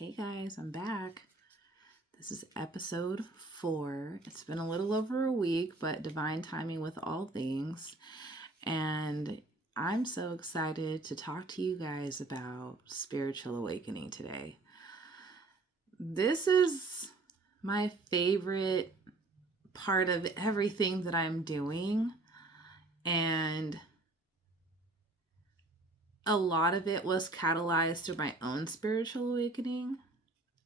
Hey guys, I'm back. This is episode 4. It's been a little over a week, but divine timing with all things. And I'm so excited to talk to you guys about spiritual awakening today. This is my favorite part of everything that I'm doing. And a lot of it was catalyzed through my own spiritual awakening.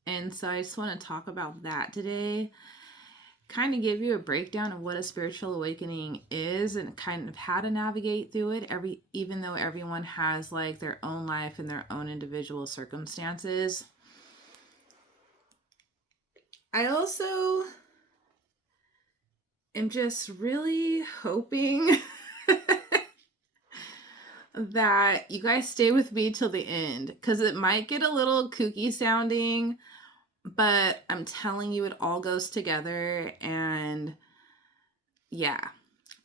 And so I just want to talk about that today, kind of give you a breakdown of what a spiritual awakening is and kind of how to navigate through it. Even though everyone has like their own life and their own individual circumstances. I also am just really hoping that you guys stay with me till the end, because it might get a little kooky sounding, but I'm telling you, it all goes together, and yeah,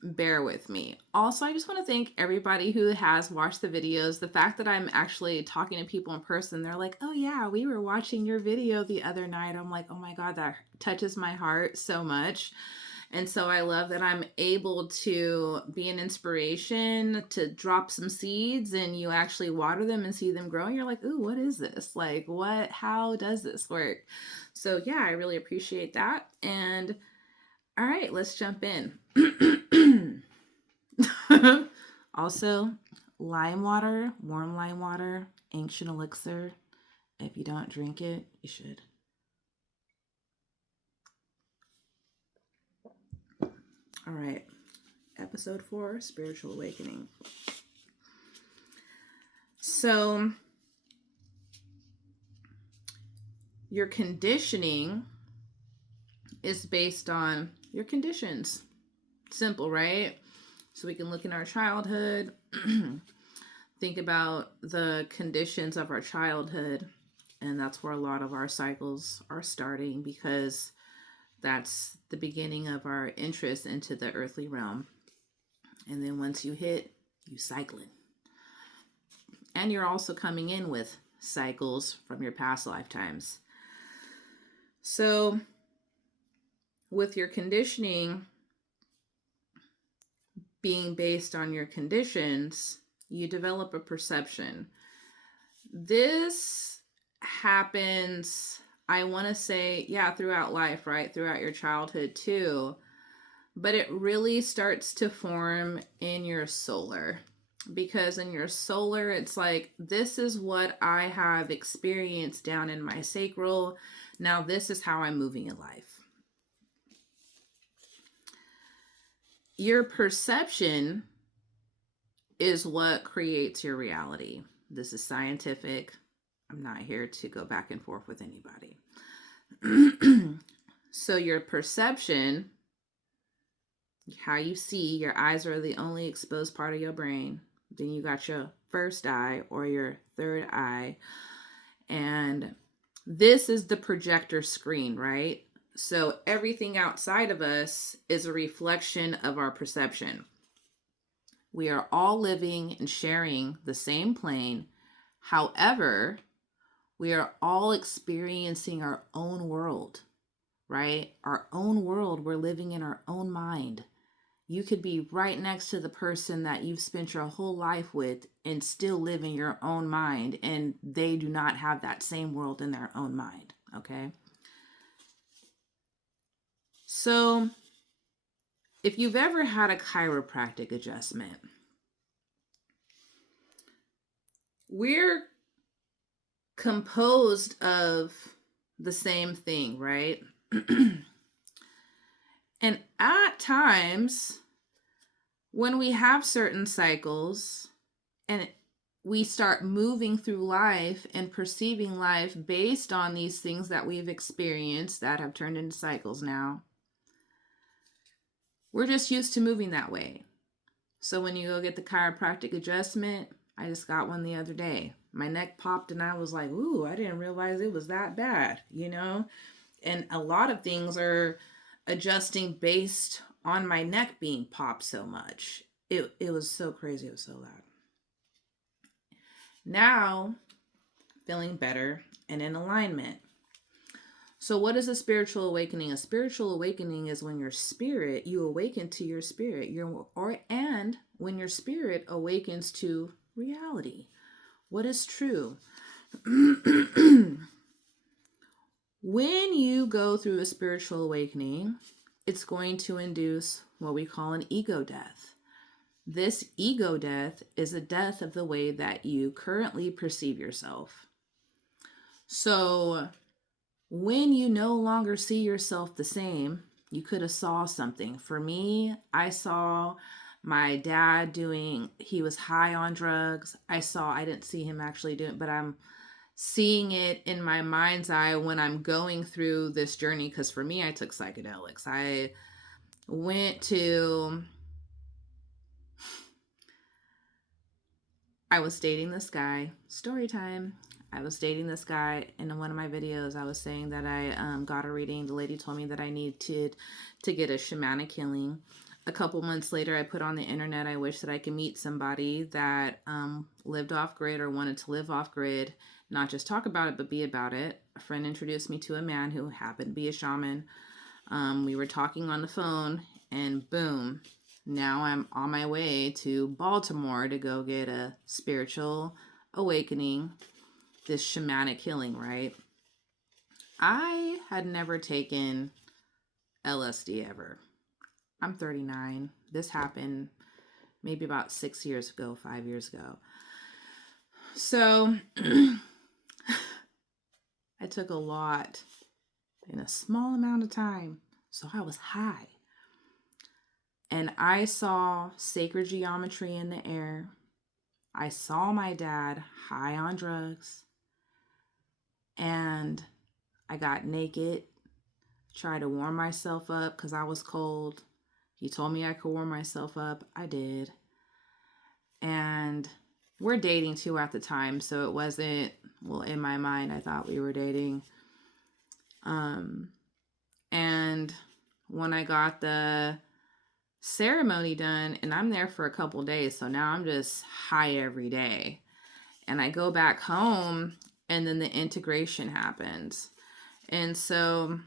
bear with me. Also, I just want to thank everybody who has watched the videos. The fact that I'm actually talking to people in person, they're like, oh yeah, we were watching your video the other night. I'm like, oh my God, that touches my heart so much. And so I love that I'm able to be an inspiration to drop some seeds, and you actually water them and see them grow. And you're like, ooh, what is this? Like, how does this work? So yeah, I really appreciate that. And all right, let's jump in. Also, lime water, warm lime water, ancient elixir. If you don't drink it, you should. All right, episode 4, spiritual awakening. So, your conditioning is based on your conditions. Simple, right? So we can look in our childhood, think about the conditions of our childhood, and that's where a lot of our cycles are starting, because that's the beginning of our interest into the earthly realm. And then once you hit, you cycling. And you're also coming in with cycles from your past lifetimes. So with your conditioning being based on your conditions, you develop a perception. This happens, I want to say, throughout life, right? Throughout your childhood too. But it really starts to form in your solar. Because in your solar, it's like, this is what I have experienced down in my sacral. Now this is how I'm moving in life. Your perception is what creates your reality. This is scientific. I'm not here to go back and forth with anybody. So your perception, how you see, your eyes are the only exposed part of your brain. Then you got your first eye or your third eye. And this is the projector screen, right? So everything outside of us is a reflection of our perception. We are all living and sharing the same plane. However, we are all experiencing our own world, right? Our own world. We're living in our own mind. You could be right next to the person that you've spent your whole life with and still live in your own mind, and they do not have that same world in their own mind, okay? So, if you've ever had a chiropractic adjustment, we're composed of the same thing, right? And at times, when we have certain cycles and we start moving through life and perceiving life based on these things that we've experienced that have turned into cycles now, we're just used to moving that way. So when you go get the chiropractic adjustment, I just got one the other day. My neck popped and I was like, ooh, I didn't realize it was that bad, you know? And a lot of things are adjusting based on my neck being popped so much. It was so crazy. It was so loud. Now, feeling better, and in alignment. So what is a spiritual awakening? A spiritual awakening is when your spirit, you awaken to your spirit, and when your spirit awakens to reality. What is true? When you go through a spiritual awakening, it's going to induce what we call an ego death. This ego death is a death of the way that you currently perceive yourself. So when you no longer see yourself the same, you could have saw something. For me, I saw my dad he was high on drugs. I didn't see him actually do it, but I'm seeing it in my mind's eye when I'm going through this journey. Because for me, I took psychedelics. I was dating this guy. Story time. I was dating this guy. In one of my videos, I was saying that I got a reading. The lady told me that I needed to get a shamanic healing. A couple months later, I put on the internet, I wish that I could meet somebody that lived off grid or wanted to live off grid, not just talk about it, but be about it. A friend introduced me to a man who happened to be a shaman. We were talking on the phone, and boom, now I'm on my way to Baltimore to go get a spiritual awakening, this shamanic healing, right? I had never taken LSD ever. I'm 39. This happened maybe about 5 years ago. So I took a lot in a small amount of time. So I was high. And I saw sacred geometry in the air. I saw my dad high on drugs. And I got naked, tried to warm myself up because I was cold. He told me I could warm myself up. I did. And we're dating too at the time, so it wasn't, well, in my mind, I thought we were dating. And when I got the ceremony done, and I'm there for a couple days, so now I'm just high every day. And I go back home, and then the integration happens. And so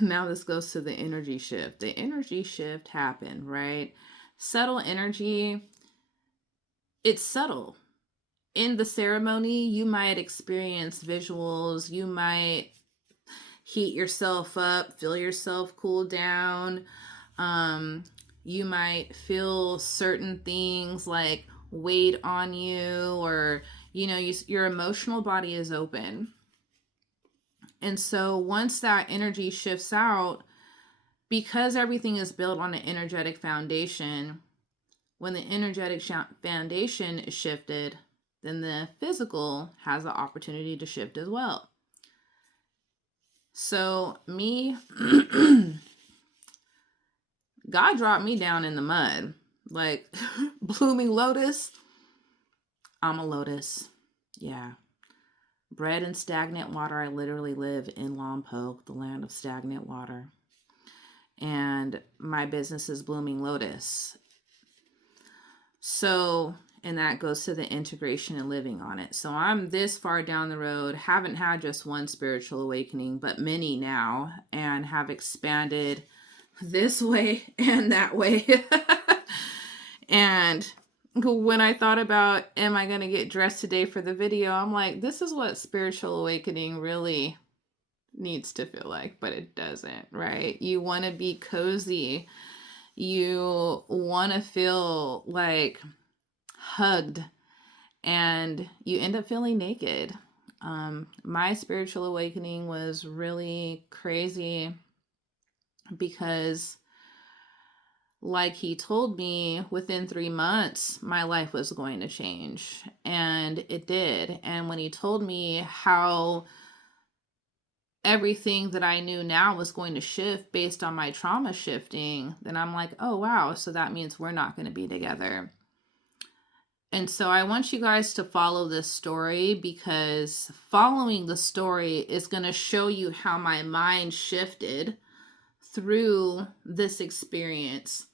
now this goes to the energy shift. The energy shift happened, right? Subtle energy, it's subtle. In the ceremony, you might experience visuals. You might heat yourself up, feel yourself cool down. You might feel certain things like weight on you, or, your emotional body is open. And so once that energy shifts out, because everything is built on an energetic foundation, when the energetic foundation is shifted, then the physical has the opportunity to shift as well. So me, God dropped me down in the mud, like blooming lotus. I'm a lotus. Yeah. Bred in stagnant water. I literally live in Lompoc, the land of stagnant water. And my business is Blooming Lotus. So, and that goes to the integration and living on it. So I'm this far down the road, haven't had just one spiritual awakening, but many now, and have expanded this way and that way. And when I thought about, am I going to get dressed today for the video? I'm like, this is what spiritual awakening really needs to feel like, but it doesn't, right? You want to be cozy. You want to feel like hugged, and you end up feeling naked. My spiritual awakening was really crazy because, like he told me, within 3 months, my life was going to change. And it did. And when he told me how everything that I knew now was going to shift based on my trauma shifting, then I'm like, oh, wow. So that means we're not going to be together. And so I want you guys to follow this story, because following the story is going to show you how my mind shifted through this experience.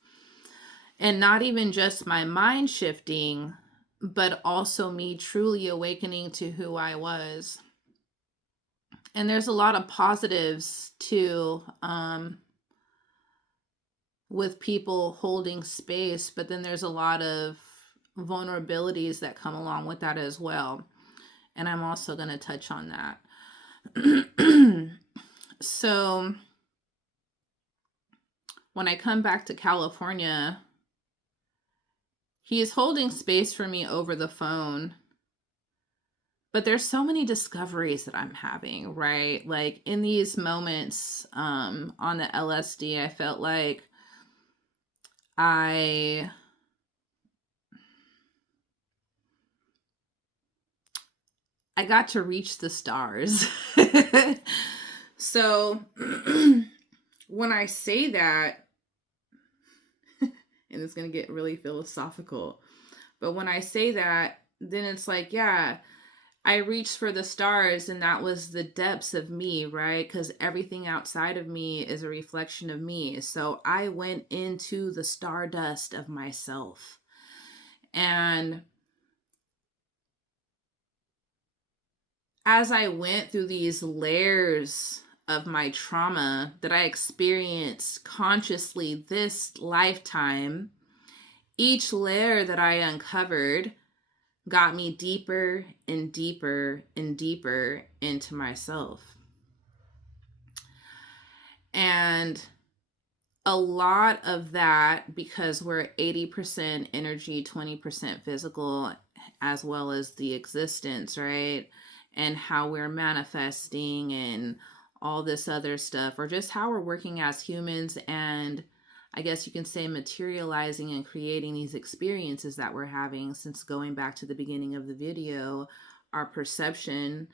And not even just my mind shifting, but also me truly awakening to who I was. And there's a lot of positives too, with people holding space, but then there's a lot of vulnerabilities that come along with that as well. And I'm also going to touch on that. So when I come back to California, he is holding space for me over the phone. But there's so many discoveries that I'm having, right? Like in these moments on the LSD, I felt like I got to reach the stars. So when I say that, and it's going to get really philosophical, but when I say that, then it's like, yeah, I reached for the stars, and that was the depths of me, right? Because everything outside of me is a reflection of me. So I went into the stardust of myself. And as I went through these layers of my trauma that I experienced consciously this lifetime, each layer that I uncovered got me deeper and deeper and deeper into myself. And a lot of that, because we're 80% energy, 20% physical, as well as the existence, right? And how we're manifesting and all this other stuff, or just how we're working as humans, and I guess you can say materializing and creating these experiences that we're having. Since going back to the beginning of the video, our perception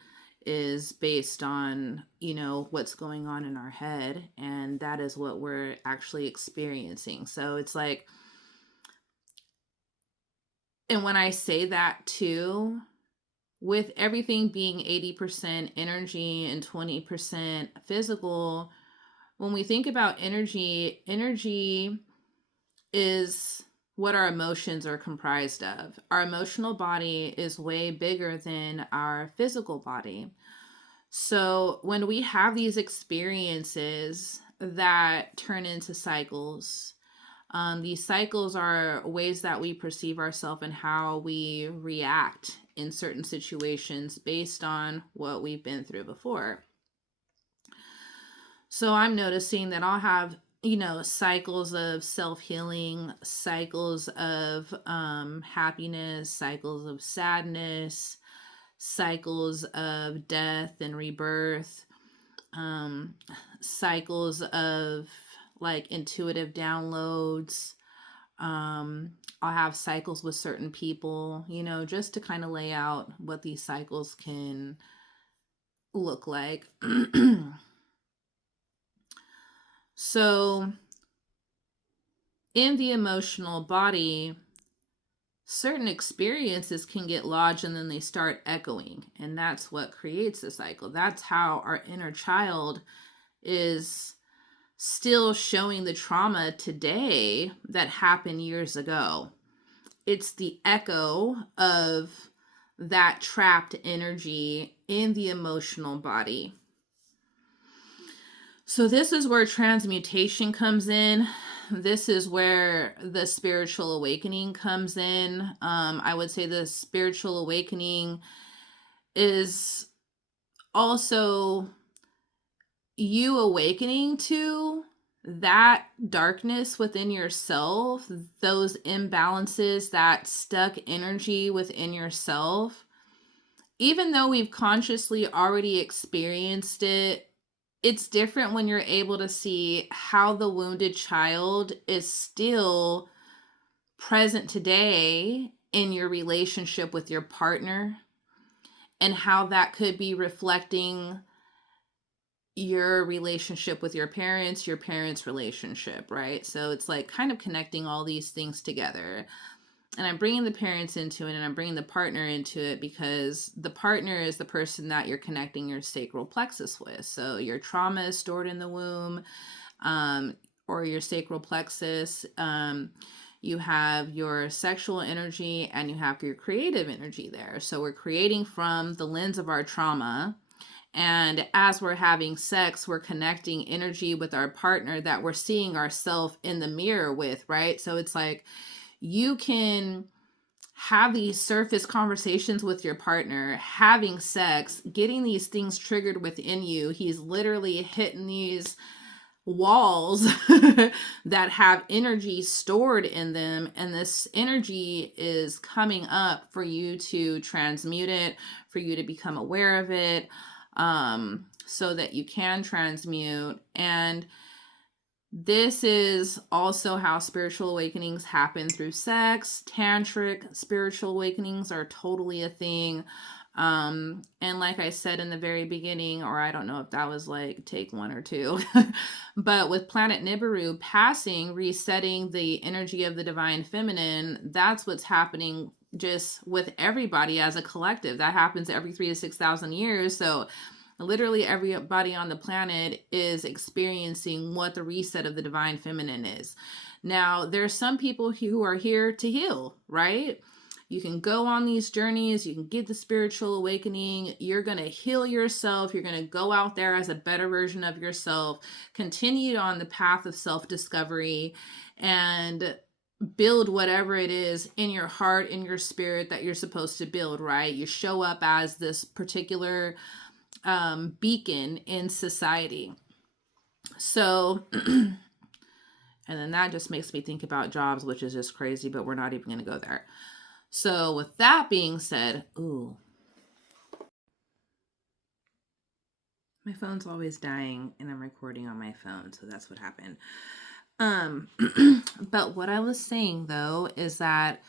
is based on, what's going on in our head, and that is what we're actually experiencing. So it's like, and when I say that too, with everything being 80% energy and 20% physical, when we think about energy is what our emotions are comprised of. Our emotional body is way bigger than our physical body. So when we have these experiences that turn into cycles, these cycles are ways that we perceive ourselves and how we react in certain situations based on what we've been through before. So I'm noticing that I'll have, cycles of self-healing, cycles of happiness, cycles of sadness, cycles of death and rebirth, cycles of like intuitive downloads. I'll have cycles with certain people, just to kind of lay out what these cycles can look like. So in the emotional body, certain experiences can get lodged and then they start echoing, and that's what creates the cycle. That's how our inner child is still showing the trauma today that happened years ago. It's the echo of that trapped energy in the emotional body. So this is where transmutation comes in. This is where the spiritual awakening comes in. I would say the spiritual awakening is also you awakening to that darkness within yourself, those imbalances, that stuck energy within yourself. Even though we've consciously already experienced it, it's different when you're able to see how the wounded child is still present today in your relationship with your partner, and how that could be reflecting your relationship with your parents' relationship, right? So it's like kind of connecting all these things together. And I'm bringing the parents into it, and I'm bringing the partner into it, because the partner is the person that you're connecting your sacral plexus with. So your trauma is stored in the womb, or your sacral plexus. you have your sexual energy, and you have your creative energy there. So we're creating from the lens of our trauma. And as we're having sex, we're connecting energy with our partner that we're seeing ourselves in the mirror with, right? So it's like you can have these surface conversations with your partner, having sex, getting these things triggered within you. He's literally hitting these walls that have energy stored in them, and this energy is coming up for you to transmute it, for you to become aware of it, so that you can transmute. And this is also how spiritual awakenings happen, through sex. Tantric spiritual awakenings are totally a thing. And like I said in the very beginning, or I don't know if that was like take 1 or 2, but with planet Nibiru passing, resetting the energy of the divine feminine, that's what's happening just with everybody as a collective. That happens every 3,000 to 6,000 years. So literally everybody on the planet is experiencing what the reset of the divine feminine is. Now, there's some people who are here to heal, right? You can go on these journeys, you can get the spiritual awakening, you're going to heal yourself, you're going to go out there as a better version of yourself, continue on the path of self-discovery, and build whatever it is in your heart, in your spirit that you're supposed to build, right? You show up as this particular beacon in society. So, and then that just makes me think about jobs, which is just crazy, but we're not even going to go there. So with that being said, ooh, my phone's always dying and I'm recording on my phone. So that's what happened. But what I was saying though, is that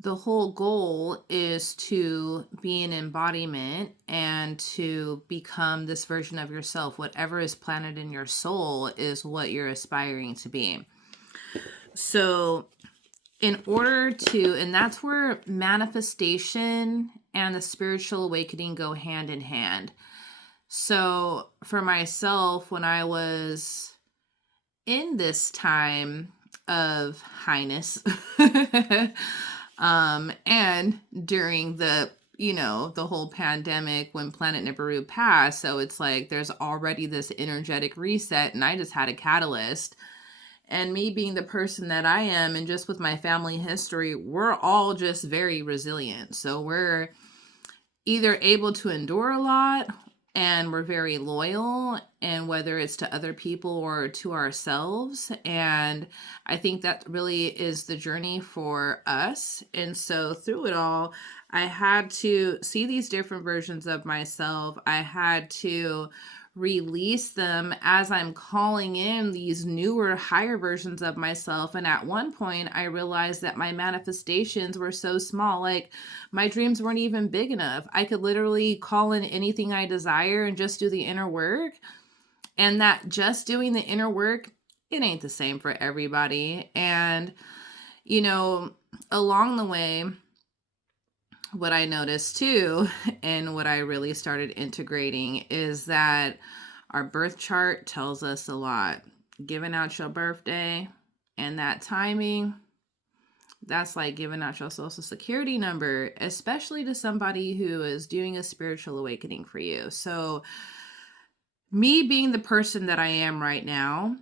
the whole goal is to be an embodiment and to become this version of yourself. Whatever is planted in your soul is what you're aspiring to be. So in order to, and that's where manifestation and the spiritual awakening go hand in hand. So for myself, when I was in this time of highness, and during the, the whole pandemic when planet Nibiru passed, so it's like there's already this energetic reset, and I just had a catalyst. And me being the person that I am, and just with my family history, we're all just very resilient. So we're either able to endure a lot, and we're very loyal, and whether it's to other people or to ourselves. And I think that really is the journey for us. And so through it all, I had to see these different versions of myself. I had to release them as I'm calling in these newer, higher versions of myself. And at one point, I realized that my manifestations were so small. Like, my dreams weren't even big enough. I could literally call in anything I desire and just do the inner work. And that just doing the inner work, it ain't the same for everybody. And, along the way, what I noticed too, and what I really started integrating, is that our birth chart tells us a lot. Giving out your birthday and that timing, that's like giving out your social security number, especially to somebody who is doing a spiritual awakening for you. So me being the person that I am right now,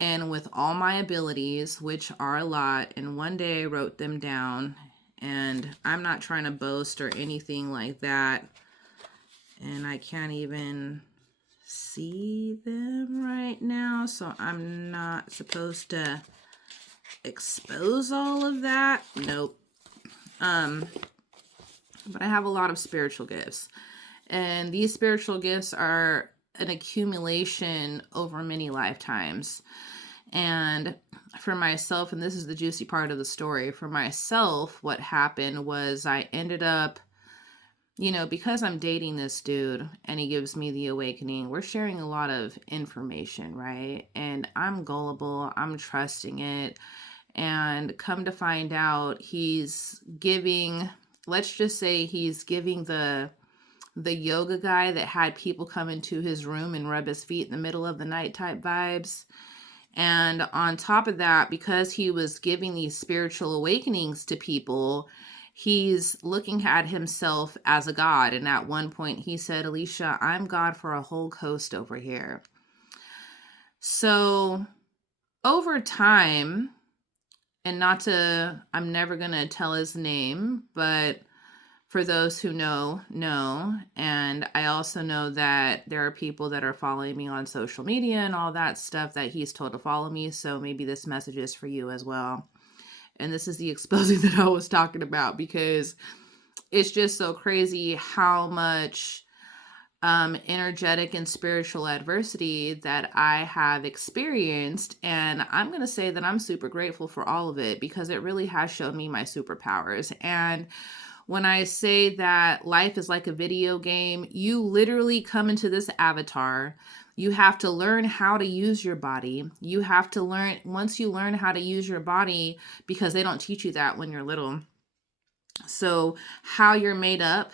and with all my abilities, which are a lot, and one day I wrote them down, and I'm not trying to boast or anything like that, and I can't even see them right now, so I'm not supposed to expose all of that. Nope. But I have a lot of spiritual gifts, and these spiritual gifts are an accumulation over many lifetimes. And for myself, and this is the juicy part of the story, for myself, what happened was I ended up, because I'm dating this dude and he gives me the awakening, we're sharing a lot of information, right? And I'm gullible, I'm trusting it. And come to find out, he's giving, let's just say he's giving the yoga guy that had people come into his room and rub his feet in the middle of the night type vibes. And on top of that, because he was giving these spiritual awakenings to people, he's looking at himself as a god. And at one point he said, Alicia, I'm God for a whole coast over here. So over time, and I'm never going to tell his name, but for those who know. And I also know that there are people that are following me on social media and all that stuff that he's told to follow me. So maybe this message is for you as well. And this is the exposing that I was talking about, because it's just so crazy how much energetic and spiritual adversity that I have experienced. And I'm going to say that I'm super grateful for all of it, because it really has shown me my superpowers. And when I say that life is like a video game, you literally come into this avatar. You have to learn how to use your body. You have to learn, once you learn how to use your body, because they don't teach you that when you're little. So how you're made up,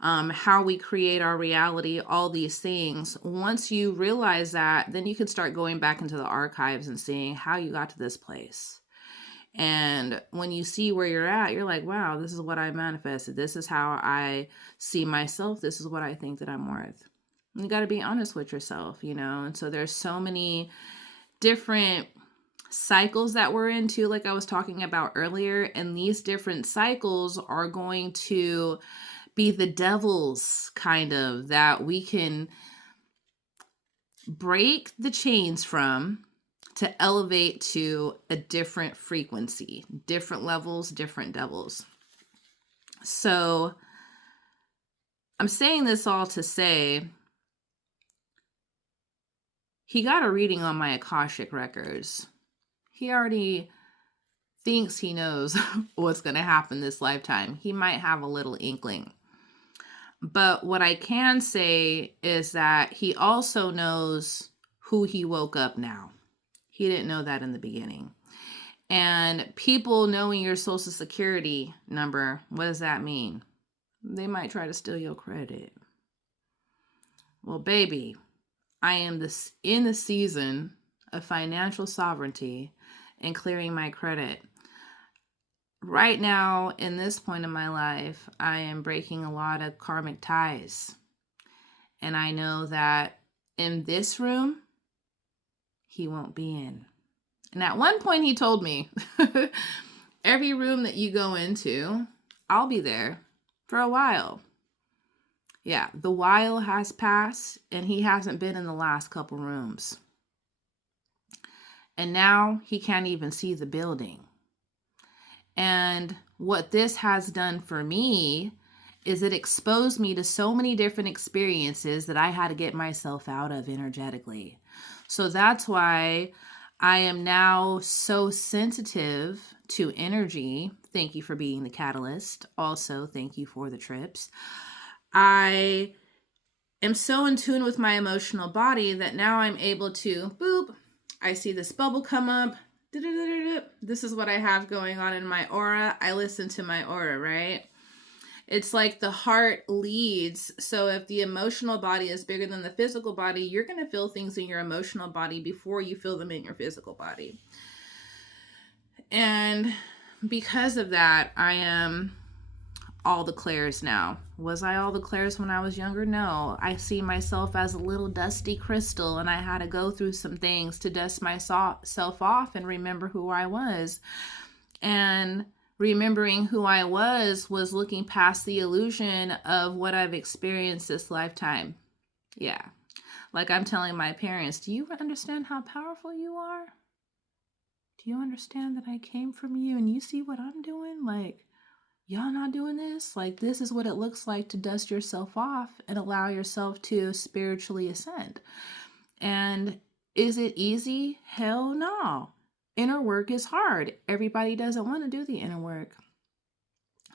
how we create our reality, all these things. Once you realize that, then you can start going back into the archives and seeing how you got to this place. And when you see where you're at, you're like, wow, this is what I manifested. This is how I see myself. This is what I think that I'm worth. And you got to be honest with yourself, And so there's so many different cycles that we're into, like I was talking about earlier. And these different cycles are going to be the devils, kind of, that we can break the chains from, to elevate to a different frequency, different levels, different devils. So I'm saying this all to say, he got a reading on my Akashic records. He already thinks he knows what's going to happen this lifetime. He might have a little inkling. But what I can say is that he also knows who he woke up now. He didn't know that in the beginning. And people knowing your social security number, what does that mean? They might try to steal your credit. Well, baby, I am in the season of financial sovereignty and clearing my credit. Right now, in this point in my life, I am breaking a lot of karmic ties. And I know that in this room, he won't be in. And at one point he told me, every room that you go into, I'll be there for a while. Yeah, the while has passed and he hasn't been in the last couple rooms. And now he can't even see the building. And what this has done for me is it exposed me to so many different experiences that I had to get myself out of energetically. So that's why I am now so sensitive to energy. Thank you for being the catalyst. Also, thank you for the trips. I am so in tune with my emotional body that now I'm able to, boop, I see this bubble come up. This is what I have going on in my aura. I listen to my aura, right? It's like the heart leads. So if the emotional body is bigger than the physical body, you're going to feel things in your emotional body before you feel them in your physical body. And because of that, I am all the clairs now. Was I all the clairs when I was younger? No. I see myself as a little dusty crystal, and I had to go through some things to dust myself off and remember who I was. And remembering who I was looking past the illusion of what I've experienced this lifetime. Yeah. Like I'm telling my parents, do you understand how powerful you are? Do you understand that I came from you and you see what I'm doing? Like, y'all not doing this? Like, this is what it looks like to dust yourself off and allow yourself to spiritually ascend. And is it easy? Hell no. Inner work is hard. Everybody doesn't want to do the inner work.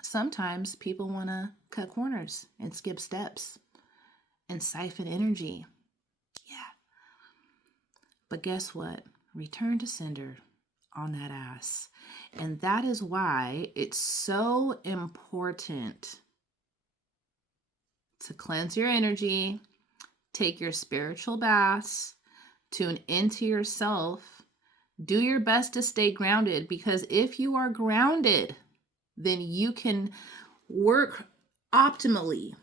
Sometimes people want to cut corners and skip steps and siphon energy. Yeah. But guess what? Return to sender on that ass. And that is why it's so important to cleanse your energy, take your spiritual baths, tune into yourself, Do your best to stay grounded, because if you are grounded, then you can work optimally.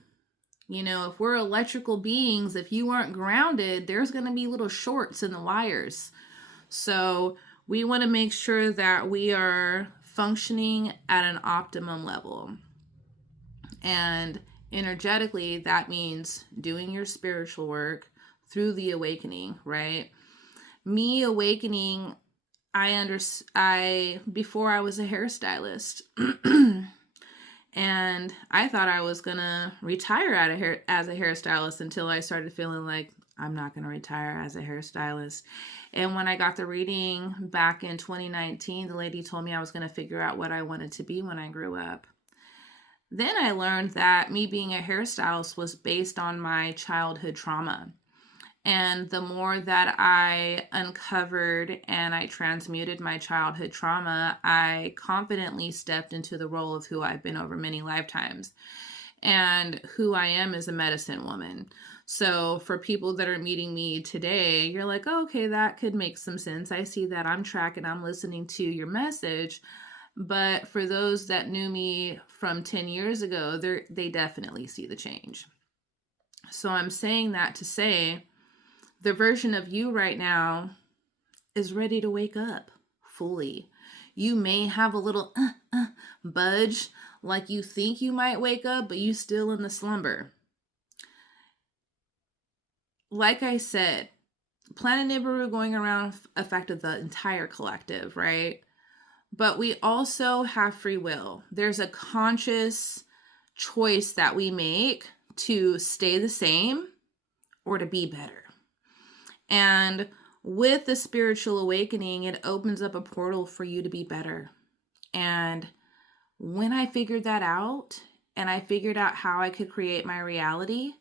If we're electrical beings, if you aren't grounded, there's going to be little shorts in the wires. So we want to make sure that we are functioning at an optimum level. And energetically, that means doing your spiritual work through the awakening, right? Me awakening, I before I was a hairstylist. And I thought I was going to retire as a hairstylist until I started feeling like I'm not going to retire as a hairstylist. And when I got the reading back in 2019, the lady told me I was going to figure out what I wanted to be when I grew up. Then I learned that me being a hairstylist was based on my childhood trauma. And the more that I uncovered and I transmuted my childhood trauma, I confidently stepped into the role of who I've been over many lifetimes. And who I am is a medicine woman. So for people that are meeting me today, you're like, oh, okay, that could make some sense. I see that. I'm tracking, I'm listening to your message. But for those that knew me from 10 years ago, they definitely see the change. So I'm saying that to say, the version of you right now is ready to wake up fully. You may have a little budge, like you think you might wake up, but you still in the slumber. Like I said, Planet Nibiru going around affected the entire collective, right? But we also have free will. There's a conscious choice that we make to stay the same or to be better. And with the spiritual awakening, it opens up a portal for you to be better. And when I figured that out, and I figured out how I could create my reality,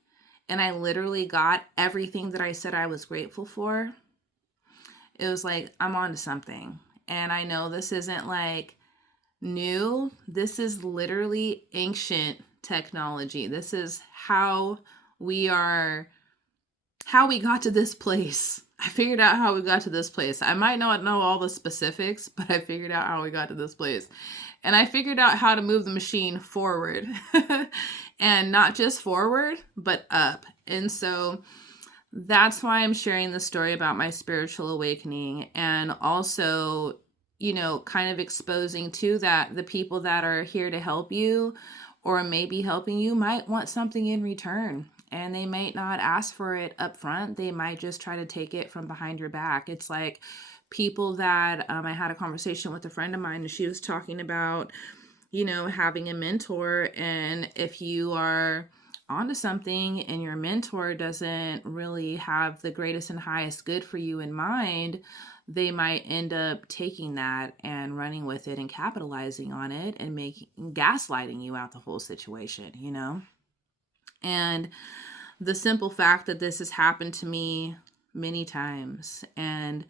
and I literally got everything that I said I was grateful for, it was like, I'm on to something. And I know this isn't like new. This is literally ancient technology. This is how we got to this place. I figured out how we got to this place. I might not know all the specifics, but I figured out how we got to this place. And I figured out how to move the machine forward. And not just forward, but up. And so that's why I'm sharing the story about my spiritual awakening, and also, kind of exposing too that the people that are here to help you or maybe helping you might want something in return. And they might not ask for it up front. They might just try to take it from behind your back. It's like people that I had a conversation with a friend of mine, and she was talking about, having a mentor. And if you are onto something and your mentor doesn't really have the greatest and highest good for you in mind, they might end up taking that and running with it and capitalizing on it and gaslighting you out the whole situation, And the simple fact that this has happened to me many times, and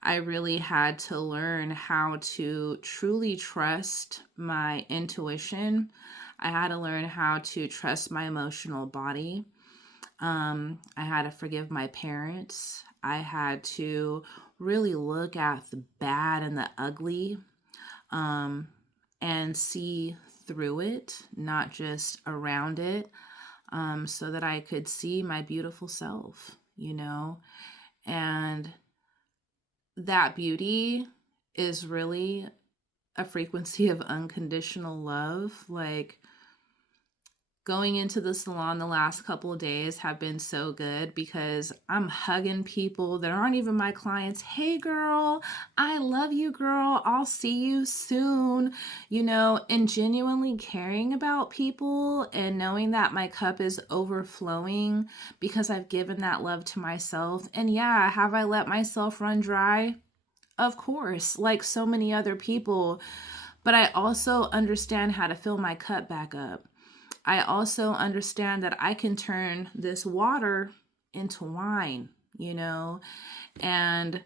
I really had to learn how to truly trust my intuition. I had to learn how to trust my emotional body. I had to forgive my parents. I had to really look at the bad and the ugly, and see through it, not just around it. So that I could see my beautiful self, and that beauty is really a frequency of unconditional love. Like, going into the salon the last couple of days have been so good because I'm hugging people that aren't even my clients. Hey girl, I love you, girl. I'll see you soon, and genuinely caring about people and knowing that my cup is overflowing because I've given that love to myself. And yeah, have I let myself run dry? Of course, like so many other people, but I also understand how to fill my cup back up. I also understand that I can turn this water into wine, and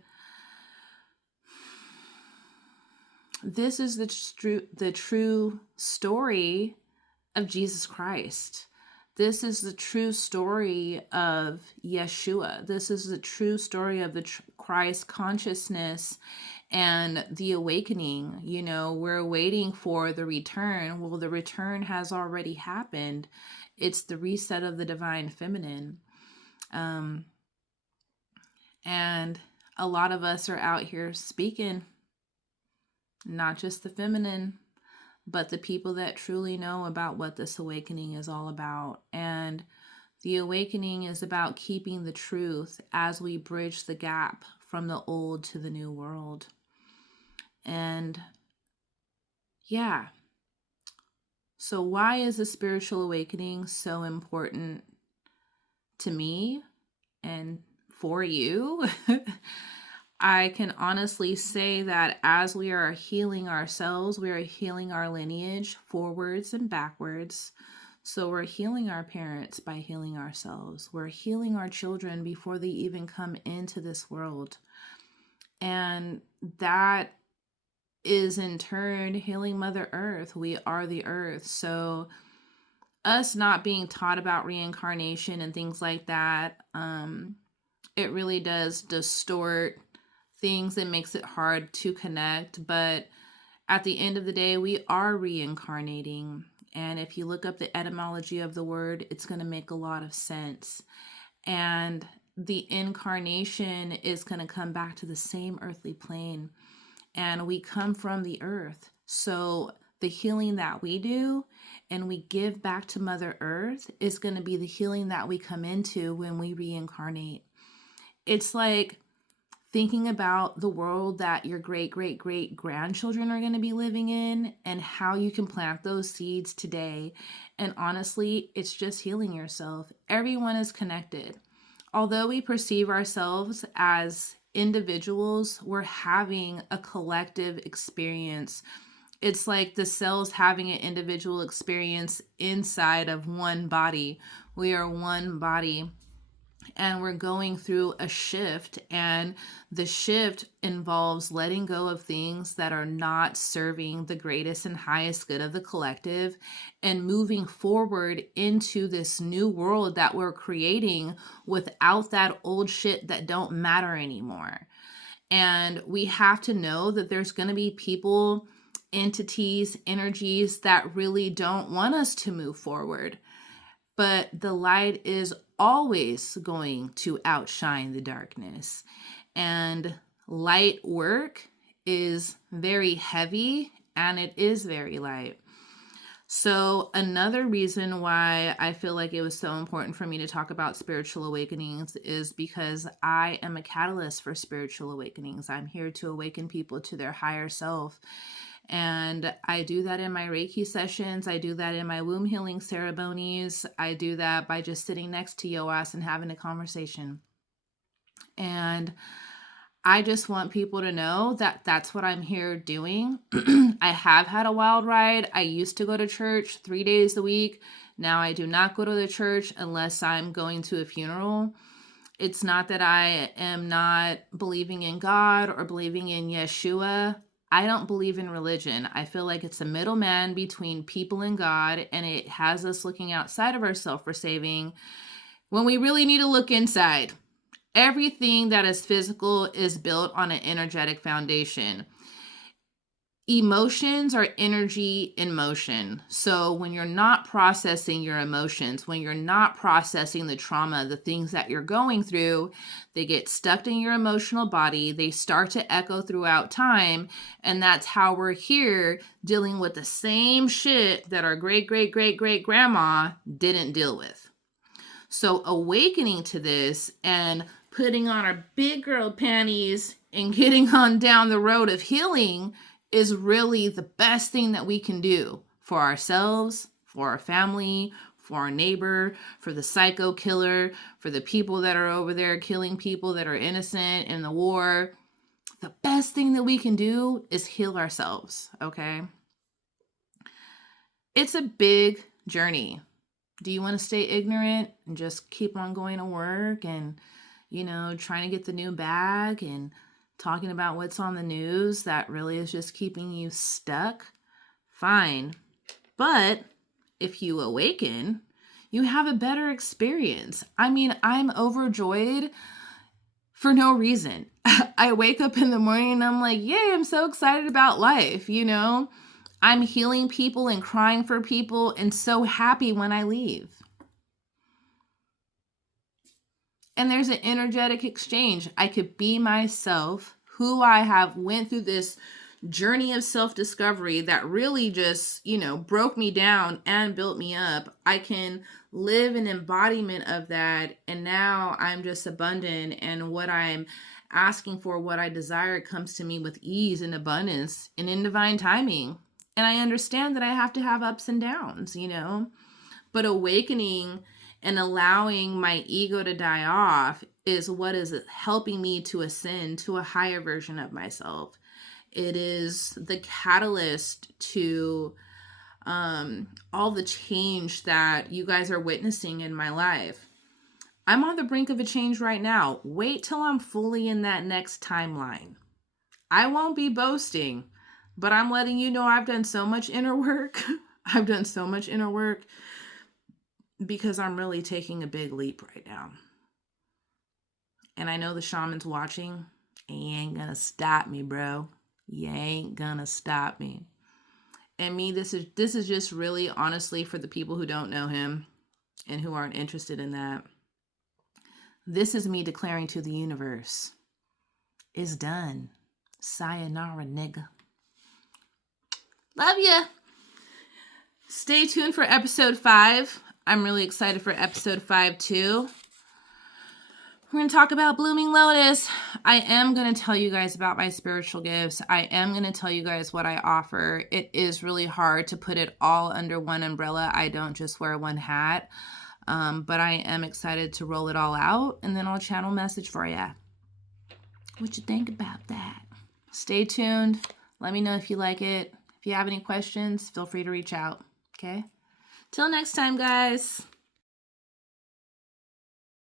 this is the true story of Jesus Christ. This is the true story of Yeshua. This is the true story of the Christ consciousness And the awakening, we're waiting for the return. Well, the return has already happened. It's the reset of the divine feminine. And a lot of us are out here speaking, not just the feminine, but the people that truly know about what this awakening is all about. And the awakening is about keeping the truth as we bridge the gap from the old to the new world. And yeah. So why is a spiritual awakening so important to me and for you? I can honestly say that as we are healing ourselves, we are healing our lineage forwards and backwards. So we're healing our parents by healing ourselves. We're healing our children before they even come into this world. And that is in turn healing Mother Earth. We are the earth. So us not being taught about reincarnation and things like that, it really does distort things and makes it hard to connect. But at the end of the day, we are reincarnating. And if you look up the etymology of the word, it's going to make a lot of sense. And the incarnation is going to come back to the same earthly plane. And we come from the earth. So the healing that we do and we give back to Mother Earth is going to be the healing that we come into when we reincarnate. It's like thinking about the world that your great grandchildren are going to be living in and how you can plant those seeds today. And honestly, it's just healing yourself. Everyone is connected. Although we perceive ourselves as individuals, we're having a collective experience. It's like the cells having an individual experience inside of one body. We are one body. And we're going through a shift, and the shift involves letting go of things that are not serving the greatest and highest good of the collective and moving forward into this new world that we're creating without that old shit that don't matter anymore. And we have to know that there's going to be people, entities, energies that really don't want us to move forward. But the light is always going to outshine the darkness. And light work is very heavy and it is very light. So another reason why I feel like it was so important for me to talk about spiritual awakenings is because I am a catalyst for spiritual awakenings. I'm here to awaken people to their higher self. And I do that in my Reiki sessions. I do that in my womb healing ceremonies. I do that by just sitting next to Yoas and having a conversation. And I just want people to know that that's what I'm here doing. I have had a wild ride. I used to go to church 3 days a week. Now I do not go to the church unless I'm going to a funeral. It's not that I am not believing in God or believing in Yeshua. I don't believe in religion. I feel like it's a middleman between people and God, and it has us looking outside of ourselves for saving when we really need to look inside. Everything that is physical is built on an energetic foundation. Emotions are energy in motion. So when you're not processing your emotions, when you're not processing the trauma, the things that you're going through, they get stuck in your emotional body. They start to echo throughout time. And that's how we're here dealing with the same shit that our great grandma didn't deal with. So awakening to this and putting on our big girl panties and getting on down the road of healing is really the best thing that we can do for ourselves, for our family, for our neighbor, for the psycho killer, for the people that are over there killing people that are innocent in the war. The best thing that we can do is heal ourselves, okay? It's a big journey. Do you want to stay ignorant and just keep on going to work and, trying to get the new bag and talking about what's on the news that really is just keeping you stuck? Fine. But if you awaken, you have a better experience. I mean, I'm overjoyed for no reason. I wake up in the morning and I'm like, yay, I'm so excited about life, you know? I'm healing people and crying for people and so happy when I leave. And there's an energetic exchange. I could be myself, who I have went through this journey of self-discovery that really just, broke me down and built me up. I can live an embodiment of that, and now I'm just abundant, and what I'm asking for, what I desire, comes to me with ease and abundance and in divine timing. And I understand that I have to have ups and downs, but awakening and allowing my ego to die off is what is helping me to ascend to a higher version of myself. It is the catalyst to all the change that you guys are witnessing in my life. I'm on the brink of a change right now. Wait till I'm fully in that next timeline. I won't be boasting, but I'm letting you know I've done so much inner work. I've done so much inner work because I'm really taking a big leap right now. And I know the shaman's watching, and you ain't gonna stop me, bro. You ain't gonna stop me. And me, this is just really honestly for the people who don't know him and who aren't interested in that. This is me declaring to the universe, it's done. Sayonara, nigga. Love ya. Stay tuned for episode 5. I'm really excited for episode 5 too. We're going to talk about blooming lotus. I am going to tell you guys about my spiritual gifts. I am going to tell you guys what I offer. It is really hard to put it all under one umbrella. I don't just wear one hat. But I am excited to roll it all out, and then I'll channel message for you. What you think about that? Stay tuned. Let me know if you like it. If you have any questions, feel free to reach out. Okay? Till next time, guys.